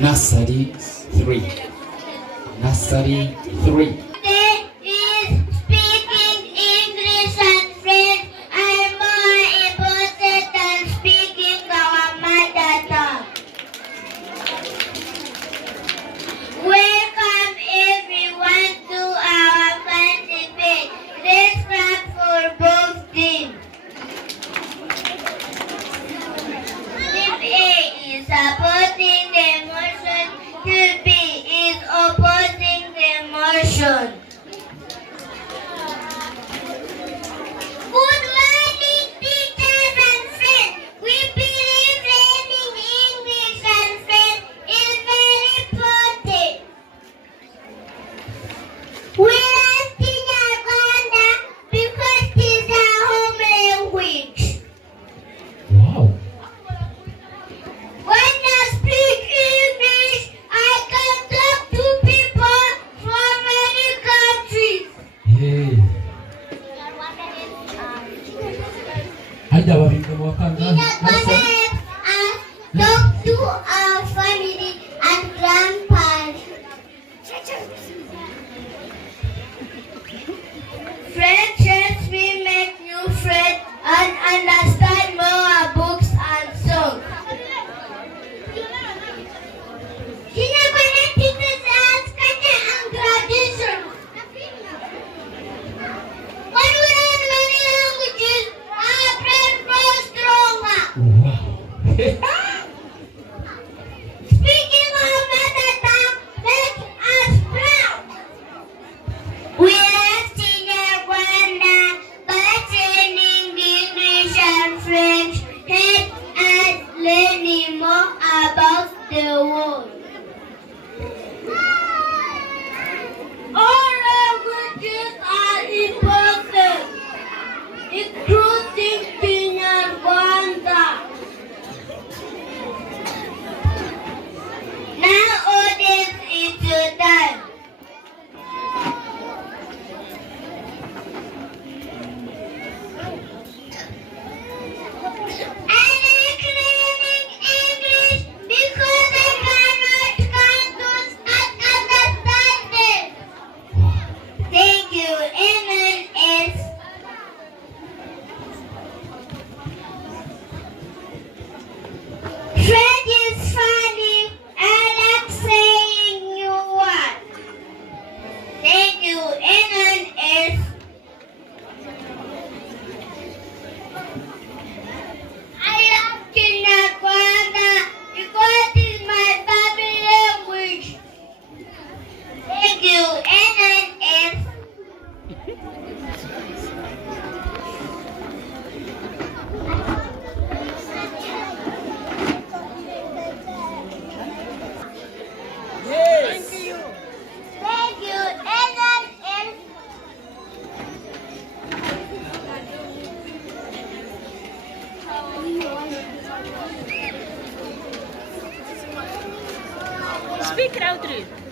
Nursery 3. Nursery 3. They is speaking English and French are more important than speaking our mother tongue. Welcome everyone to our fun debate. Let's clap for both teams. Team A is supporting the motion. Team B is opposing the motion. Good morning, teachers and friends. We believe learning English and French is very important. We love Kinyarwanda because it is our home language. Wow. When I speak English, I can talk to people from many countries. Hey. Aida wabika mwakanga. Kinyarwanda helps us talk to our family and grandparents. French helps me make new friends and understand more books and songs. Kinyarwanda teaches us culture and tradition. When we learn many languages, our brain grows stronger. Wow. Speaking our mother tongue makes us proud. We love Kinyarwanda, but learning English and French helps us learning more about the world. All languages are important, including Kinyarwanda. Now, audience, it's your time. I like learning English because I cannot count and understand them. Thank you, MNS. Fred is funny. I like saying you what. Thank you, MNS. I love Kinyarwanda because it's my family language. Thank you, MNS. Thank you, MNS. Speak out, Ruud.